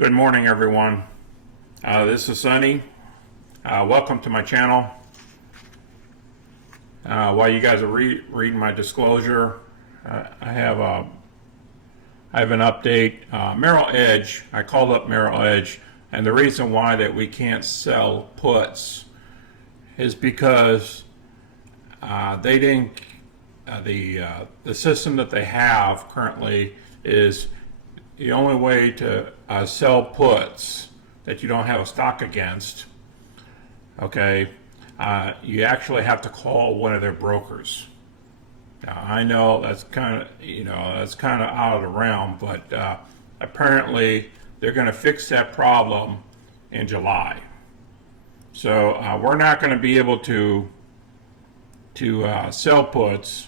Good morning, everyone. This is Sonny. Welcome to my channel. While you guys are reading my disclosure, I have an update. Merrill Edge, I called up Merrill Edge, and the reason why that we can't sell puts is because they didn't. The system that they have currently is the only way to sell puts that you don't have a stock against. Okay, you actually have to call one of their brokers. Now, I know that's kind of out of the realm, but apparently they're going to fix that problem in July. So we're not going to be able to sell puts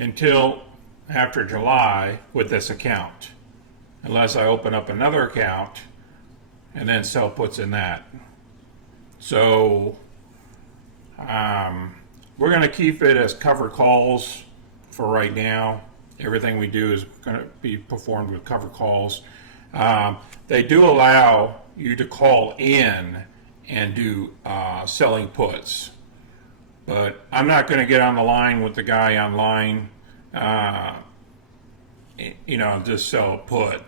until after July with this account, unless I open up another account and then sell puts in that. So we're going to keep it as covered calls for right now. Everything we do is going to be performed with covered calls. They do allow you to call in and do selling puts, but I'm not going to get on the line with the guy online, just sell a put,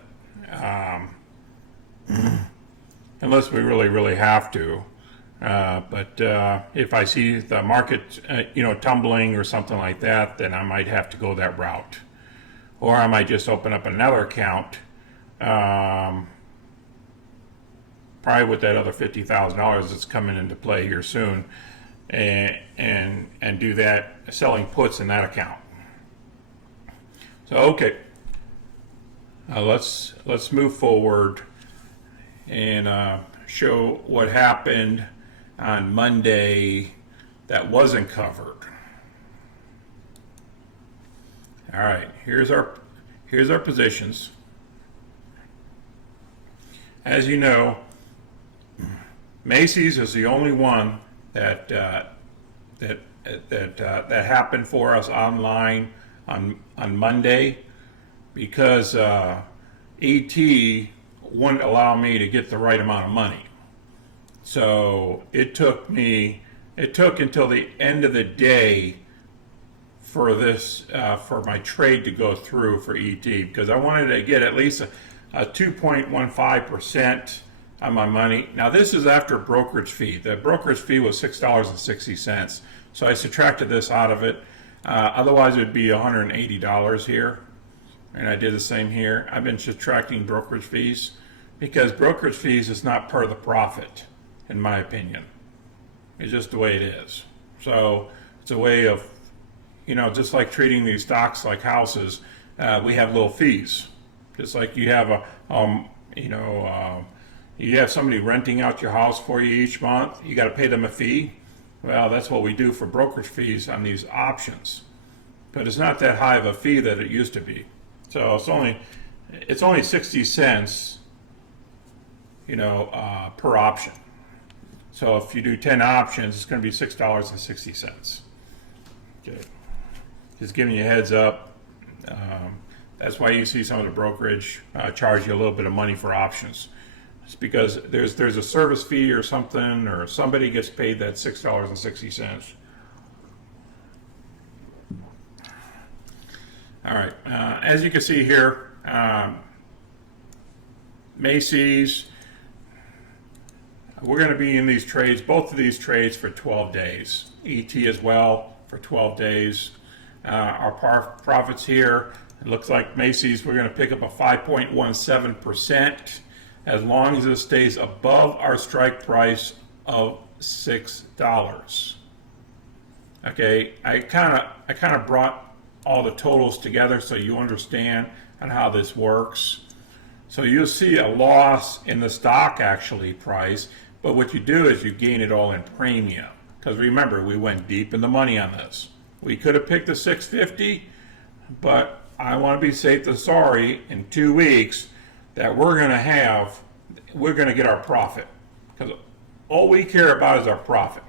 unless we really have to. But if I see the market, tumbling or something like that, then I might have to go that route, or I might just open up another account, probably with that other $50,000 that's coming into play here soon, and do that selling puts in that account. So okay, let's move forward and show what happened on Monday that wasn't covered. All right, here's our positions. As you know, Macy's is the only one that happened for us online on Monday, because ET wouldn't allow me to get the right amount of money. So it took until the end of the day for my trade to go through for ET, because I wanted to get at least a 2.15% on my money. Now this is after brokerage fee. The brokerage fee was $6.60, so I subtracted this out of it. Otherwise it would be $180 here, and I did the same here. I've been subtracting brokerage fees because brokerage fees is not part of the profit, in my opinion. It's just the way it is. So it's a way of, just like treating these stocks like houses, we have little fees. Just like you have you have somebody renting out your house for you each month, you got to pay them a fee. Well, that's what we do for brokerage fees on these options, but it's not that high of a fee that it used to be. So it's only 60 cents, per option. So if you do 10 options, it's going to be $6.60. Okay, just giving you a heads up. That's why you see some of the brokerage charge you a little bit of money for options. It's because there's a service fee or something, or somebody gets paid that $6.60. All right, as you can see here, Macy's, we're going to be in these trades, both of these trades, for 12 days. ET as well for 12 days. Our profits here, it looks like Macy's, we're going to pick up a 5.17%. as long as it stays above our strike price of $6. Okay, I kind of brought all the totals together so you understand on how this works. So you'll see a loss in the stock actually price, but what you do is you gain it all in premium. Because remember, we went deep in the money on this. We could have picked the 650, but I want to be safe than sorry in 2 weeks that we're going to get our profit, because all we care about is our profit.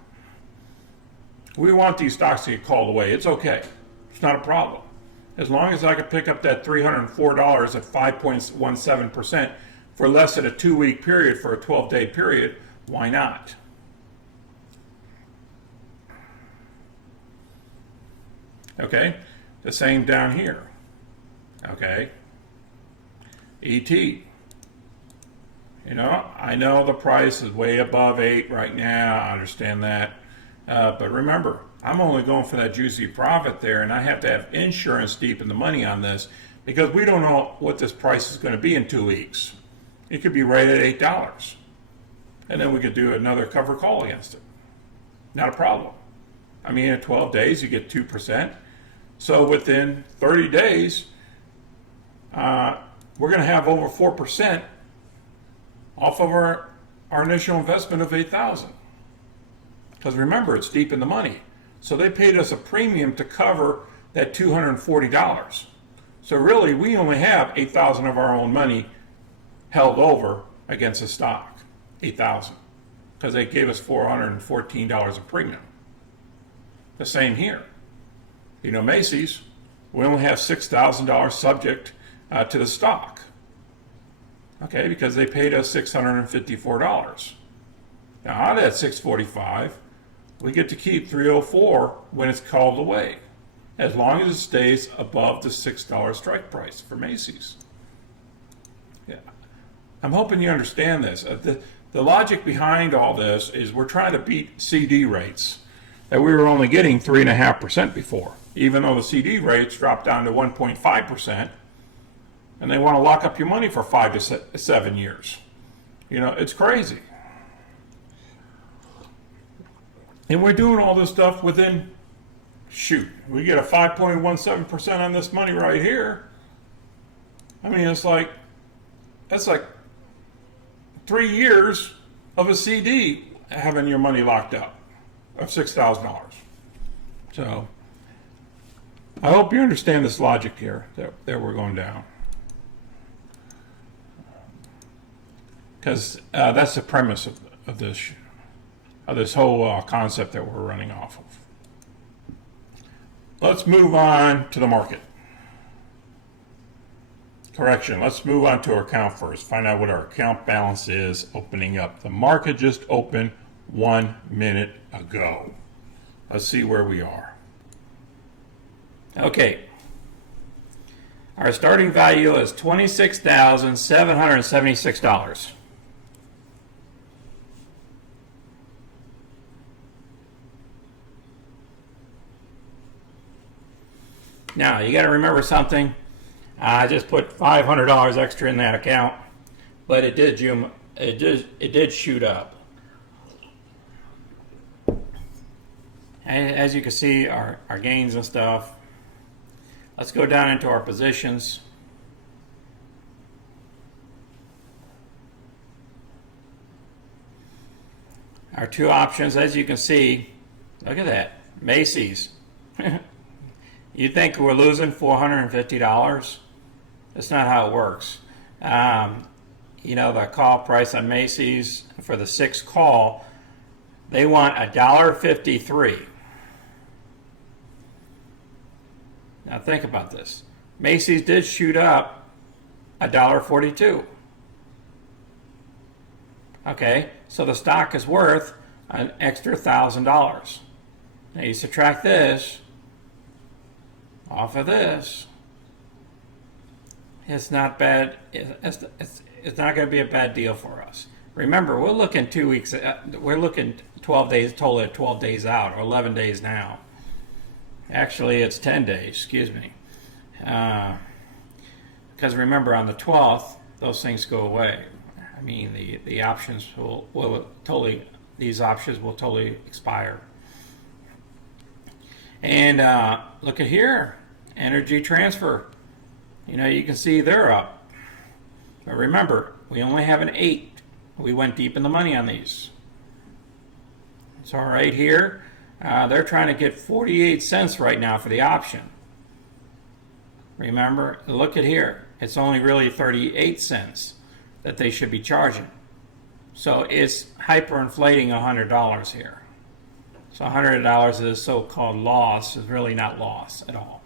We want these stocks to get called away. It's okay. It's not a problem. As long as I could pick up that $304 at 5.17% for less than a 2-week period for a 12-day period, why not? Okay, the same down here. Okay, ET. You know, I know the price is way above 8 right now. I understand that. But remember, I'm only going for that juicy profit there, and I have to have insurance deep in the money on this because we don't know what this price is going to be in 2 weeks. It could be right at $8. And then we could do another cover call against it. Not a problem. I mean, in 12 days, you get 2%. So within 30 days, we're going to have over 4% off of our initial investment of $8,000. Because remember, it's deep in the money. So they paid us a premium to cover that $240. So really, we only have $8,000 of our own money held over against the stock. $8,000. Because they gave us $414 of premium. The same here. You know, Macy's, we only have $6,000 subject to the stock. Okay, because they paid us $654. Now out of that $645, we get to keep $304 when it's called away, as long as it stays above the $6 strike price for Macy's. Yeah, I'm hoping you understand this. The logic behind all this is we're trying to beat CD rates that we were only getting 3.5% before, even though the CD rates dropped down to 1.5%. And they want to lock up your money for 5 to 7 years. You know, it's crazy. And we're doing all this stuff within, shoot, we get a 5.17% on this money right here. I mean, that's like 3 years of a CD having your money locked up of $6,000. So I hope you understand this logic here that we're going down. Because that's the premise of this whole concept that we're running off of. Let's move on to the market. Correction, let's move on to our account first. Find out what our account balance is opening up. The market just opened 1 minute ago. Let's see where we are. Okay. Our starting value is $26,776. Now, you got to remember something. I just put $500 extra in that account, but it did shoot up. And as you can see, our gains and stuff. Let's go down into our positions. Our two options, as you can see, look at that, Macy's. You think we're losing $450? That's not how it works. You know, the call price on Macy's for the 6 call, they want $1.53. Now think about this. Macy's did shoot up $1.42. Okay, so the stock is worth an extra $1,000. Now you subtract this off of this. It's not bad. It's not going to be a bad deal for us. Remember, we're looking 2 weeks. We're looking 12 days, totally 12 days out, or 11 days now. Actually, it's 10 days. Excuse me. Because remember, on the 12th, those things go away. I mean, the options will totally. These options will totally expire. And look at here, energy transfer. You know, you can see they're up. But remember, we only have an 8. We went deep in the money on these. So right here, they're trying to get 48 cents right now for the option. Remember, look at here. It's only really 38 cents that they should be charging. So it's hyperinflating $100 here. So $100 of this so-called loss is really not loss at all.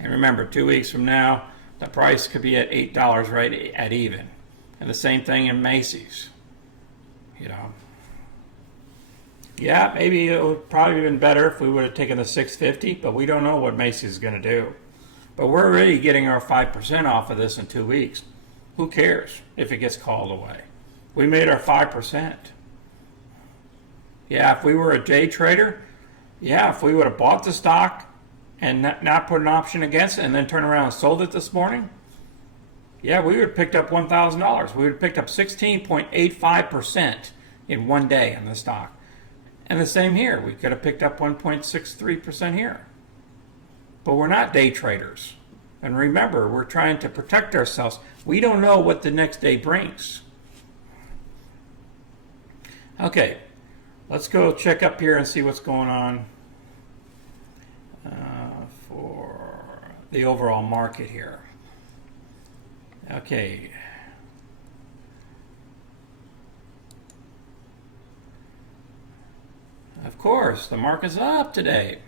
And remember, 2 weeks from now, the price could be at $8 right at even. And the same thing in Macy's. You know. Yeah, maybe it would probably have been better if we would have taken the 650, but we don't know what Macy's is going to do. But we're already getting our 5% off of this in 2 weeks. Who cares if it gets called away? We made our 5%. Yeah, if we were a day trader, yeah, if we would have bought the stock and not put an option against it and then turn around and sold it this morning, yeah, we would have picked up $1,000. We would have picked up 16.85% in 1 day on the stock. And the same here. We could have picked up 1.63% here. But we're not day traders. And remember, we're trying to protect ourselves. We don't know what the next day brings. Okay, let's go check up here and see what's going on for the overall market here. Okay. Of course, the market's up today.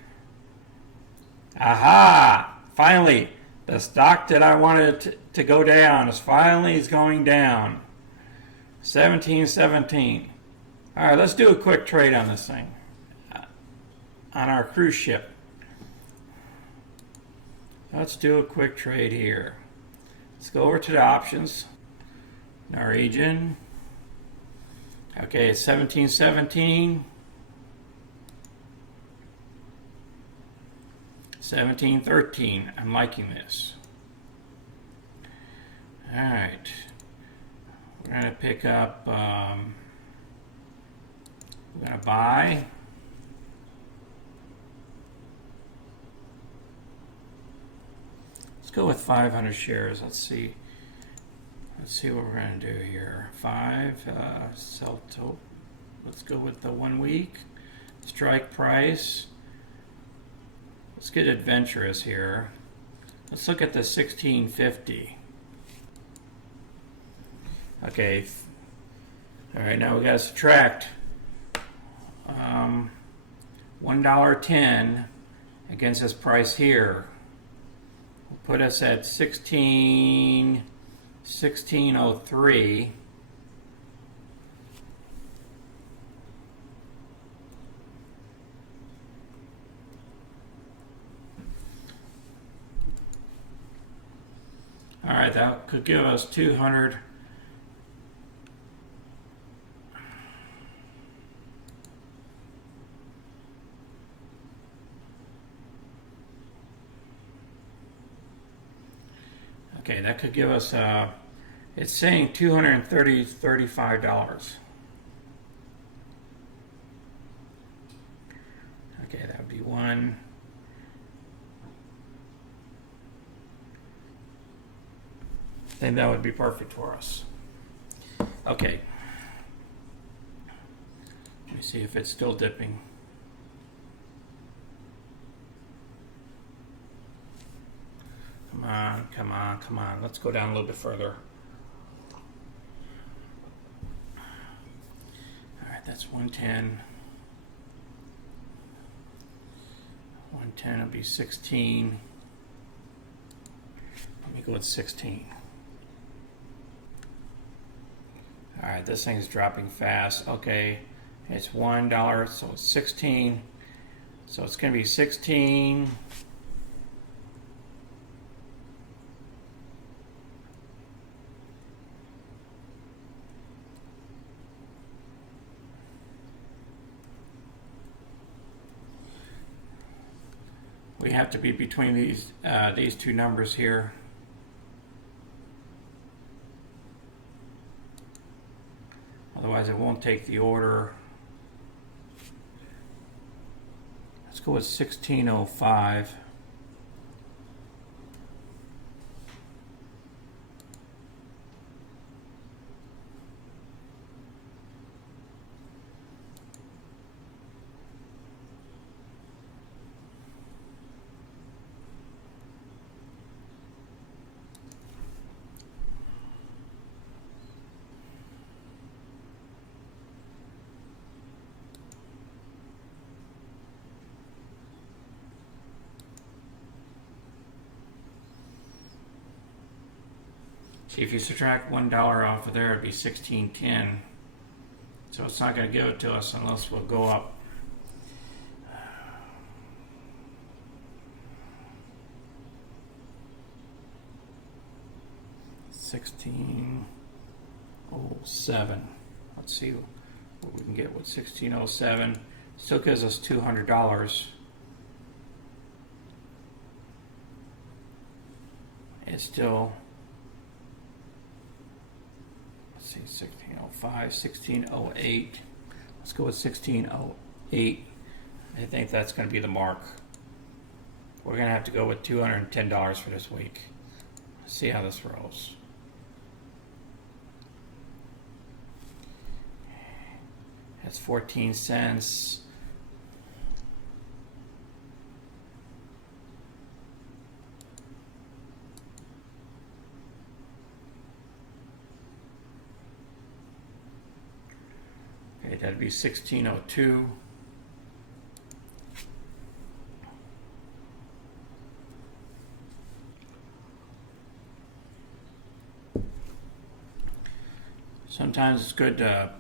Aha! Finally, the stock that I wanted to go down is going down. 17.17. All right, let's do a quick trade on this thing. On our cruise ship. Let's do a quick trade here. Let's go over to the options. Norwegian. Okay, it's 17.17. 17.13. I'm liking this. All right. We're going to pick up, we're going to buy. Let's go with 500 shares. Let's see what we're going to do here. 5, sell to. Let's go with the 1 week. Strike price. Let's get adventurous here. Let's look at the 1650. Okay. All right, now we got to subtract $1.10 against this price here. Will put us at 1603. All right, that could give us 200. Okay, that could give us, it's saying $235. Okay, that would be one. I think that would be perfect for us. Okay. Let me see if it's still dipping. Come on, come on, come on. Let's go down a little bit further. All right, that's 110. 110 will be 16. Let me go with 16. All right, this thing's dropping fast. Okay, it's $1, so it's 16. So it's going to be 16. We have to be between these two numbers here. Otherwise, it won't take the order. Let's go with 1605. See, if you subtract $1 off of there, it'd be $16.10. So it's not going to give it to us unless we'll go up. $16.07. Let's see what we can get with $16.07. Still gives us $200. It's still, let's see, 1605, 1608. Let's go with 1608. I think that's going to be the mark. We're going to have to go with $210 for this week. See how this rolls. That's 14 cents. Okay, that'd be 1602. Sometimes it's good to,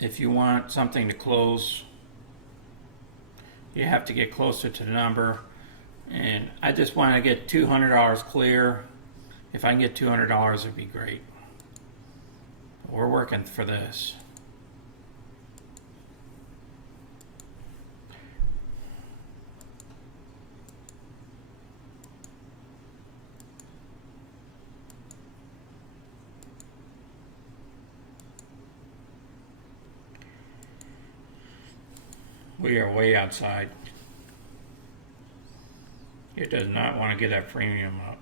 if you want something to close, you have to get closer to the number. And I just want to get $200 clear. If I can get $200, it'd be great. We're working for this. We are way outside. It does not want to get that premium up.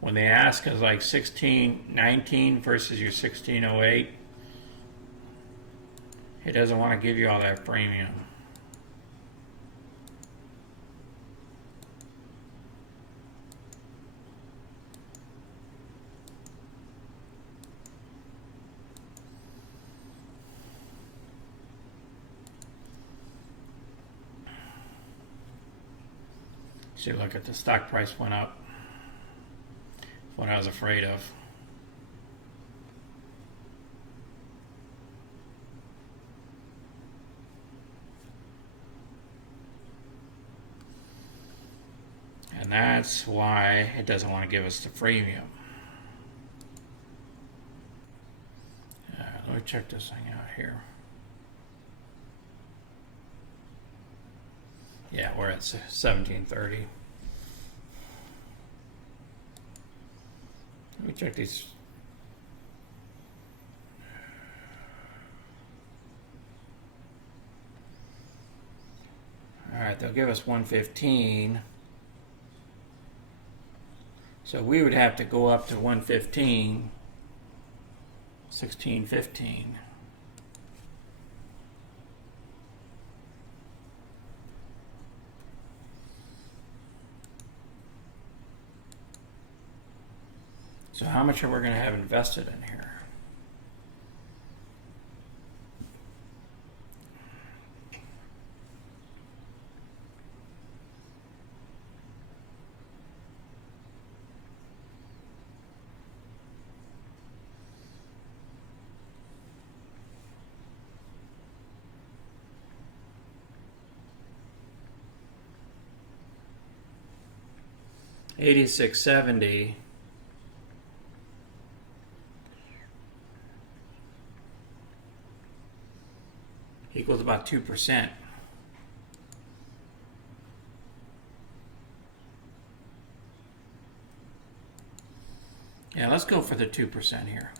When they ask us like 1619 versus your 1608, it doesn't want to give you all that premium. See, look at the stock price went up. That's what I was afraid of. And that's why it doesn't want to give us the premium. Let me check this thing out here. Yeah, we're at 1730. Let me check these. All right, they'll give us 115. So we would have to go up to 115, 1615. So how much are we going to have invested in here? $86.70 equals about 2%. Yeah, let's go for the 2% here.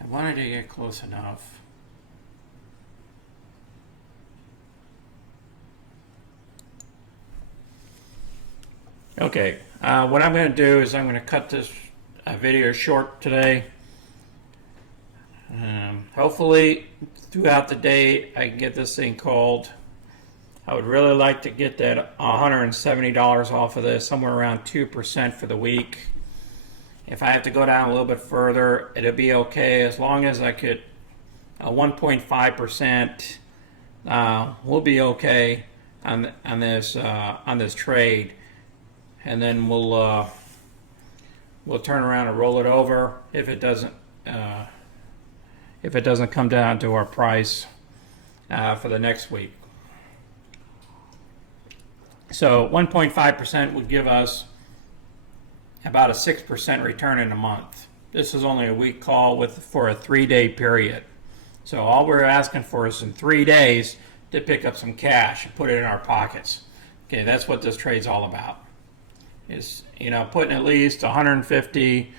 I wanted to get close enough. Okay, what I'm going to do is I'm going to cut this video short today. Hopefully throughout the day I can get this thing called. I would really like to get that $170 off of this, somewhere around 2% for the week. If I have to go down a little bit further, it'll be okay as long as I could 1.5%. We'll be okay on this trade, and then we'll turn around and roll it over if it doesn't come down to our price for the next week. So 1.5% would give us about a 6% return in a month. This is only a week call for a 3-day period. So all we're asking for is in 3 days to pick up some cash and put it in our pockets. Okay, that's what this trade's all about. Is, putting at least 150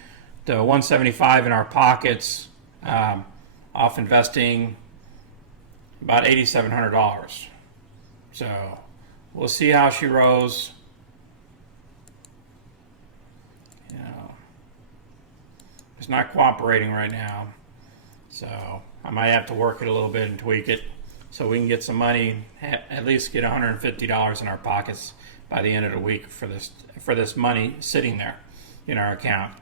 to 175 in our pockets, off investing about $8,700. So we'll see how she rose. It's not cooperating right now, so I might have to work it a little bit and tweak it so we can get some money, at least get $150 in our pockets by the end of the week for this money sitting there in our account.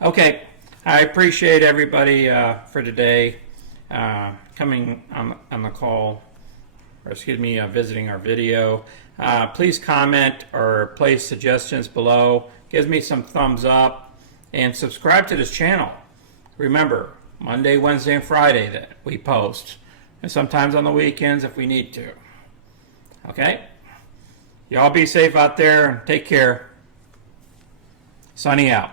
Okay, I appreciate everybody for today coming on the call, or visiting our video. Please comment or place suggestions below. Gives me some thumbs up. And subscribe to this channel. Remember, Monday, Wednesday, and Friday that we post. And sometimes on the weekends if we need to. Okay? Y'all be safe out there and take care. Sunny out.